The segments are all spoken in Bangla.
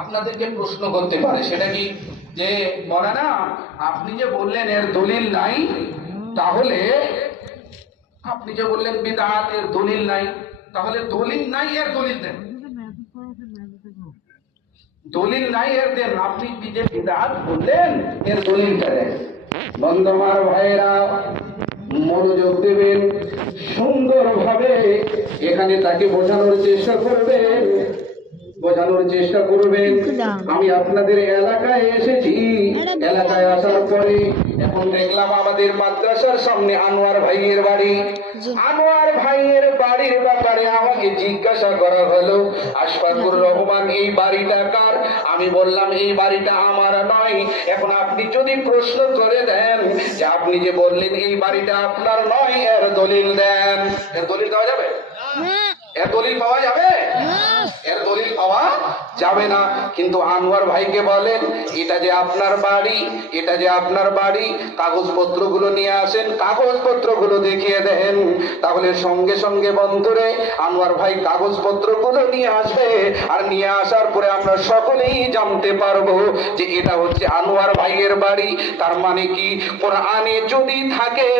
আপনাদেরকে প্রশ্ন করতে পারে, সেটা কি যে মৌলানা আপনি যে বললেন এর দলিল নাই, তাহলে আপনি যে বললেন বিদআত এর দলিল নাই, তাহলে দলিল নাই এর দলিল দেন, দলিল নাই এর দেন, আপনি যে বিদআত বললেন এর দলিলটা দেন। বন্ধুমার ভাইরা মনোযোগ দেবেন, সুন্দরভাবে এখানে তাকে বোঝানোর চেষ্টা করবেন, বোঝানোর চেষ্টা করবেন। আমি আপনাদের এলাকায় এসেছি, এলাকায় আসার পরে এখন দেখলাম আমাদের মাদ্রাসার সামনে আনোয়ার ভাইয়ের বাড়ি। আনোয়ার ভাইয়ের বাড়ির ব্যাপারে আমাকে জিজ্ঞাসা করা হলো, আশফাকুর রহমান এই বাড়িটা কার? আমি বললাম এই বাড়িটা আমার নয়। এখন আপনি যদি প্রশ্ন করে দেন যে আপনি যে বললেন এই বাড়িটা আপনার নয়, এর দলিল দেন। এর দলিল দেওয়া যাবে? এর দলিল পাওয়া যাবে? এর দলিল পাওয়া যাবে না। কিন্তু আনোয়ার ভাইকে বলেন এটা যে আপনার বাড়ি, এটা যে আপনার বাড়ি, কাগজপত্রগুলো নিয়ে আসেন, কাগজপত্রগুলো দেখিয়ে দেন। তাহলে সঙ্গে সঙ্গে বন্ধুরে আনোয়ার ভাই কাগজপত্রগুলো নিয়ে আসবে, আর নিয়ে আসার পরে আমরা সকলেই জানতে পারবো যে এটা হচ্ছে আনোয়ার ভাইয়ের বাড়ি। তার মানে কি, কোরআনে যদি থাকে,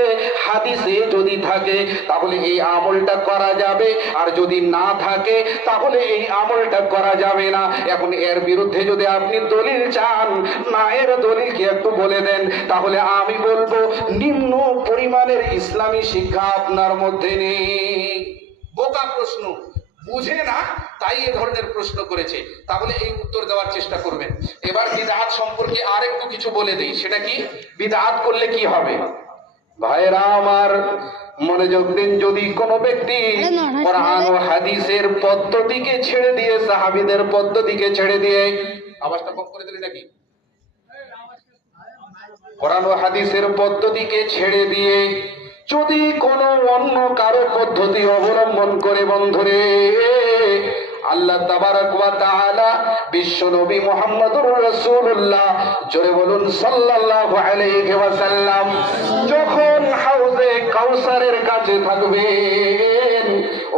হাদিসে যদি থাকে, তাহলে এই আমলটা করা যাবে, আর যদি না থাকে তাহলে এই আমলটা করা যাবে না। এখন এর বিরুদ্ধে যদি আপনি দলিল চান, না এর দলিল কি একটু বলে দেন, তাহলে আমি বলবো নিম্ন পরিমাণের ইসলামী শিক্ষা আপনার মধ্যে নেই। বোকা প্রশ্ন, বুঝে না তাই এই ধরনের প্রশ্ন করেছে। তাহলে এই উত্তর দেওয়ার চেষ্টা করবেন। এবার বিদআত সম্পর্কে আরেকটু কিছু বলে দেই, সেটা কি, বিদআত করলে কি হবে। ভাইরা আমার মনোযোগ দিন, যদি কোনো ব্যক্তি কোরআন ও হাদিসের পদ্ধতিকে ছেড়ে দিয়ে, সাহাবীদের পদ্ধতিকে ছেড়ে দিয়ে, আওয়াজটা কম করে দিলে নাকি, কোরআন ও হাদিসের পদ্ধতিকে ছেড়ে দিয়ে যদি কোনো অন্য কারো পদ্ধতি অবলম্বন করে, বন্ধুরে আল্লাহ তাবারক ওয়া তাআলা বিশ্ব নবী মুহাম্মদুর রাসূলুল্লাহ, জোরে বলুন সাল্লাল্লাহু আলাইহি ওয়াসাল্লাম, যখন হাউজে কাউসারের কাছে থাকবেন,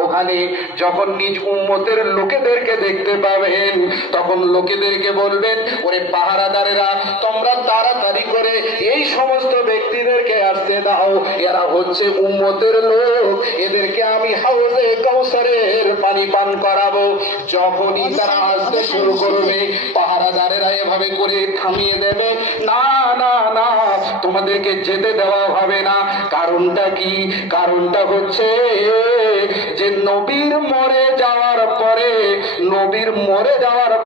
ওখানে যখন নিজ উম্মতের লোকেদেরকে দেখতে পাবেন, তখন লোকেদেরকে বলবেন, ওরে পাহারাদারেরা তোমরা তাড়াতাড়ি করে এই সমস্ত ব্যক্তিদেরকে আসতে দাও, এরা হচ্ছে উম্মতের লোক, এদেরকে আমি হাউজে কাউসারের পানি পান করাবো। যখনই তারা আসতে শুরু করবে, পাহারাদারেরা এভাবে করে থামিয়ে দেবে, না না না, তোমাদেরকে যেতে দেওয়া হবে না। কারণটা কি? কারণটা হচ্ছে যে নবীর মরে যাওয়ার পরে, নবীর মরে যাওয়ার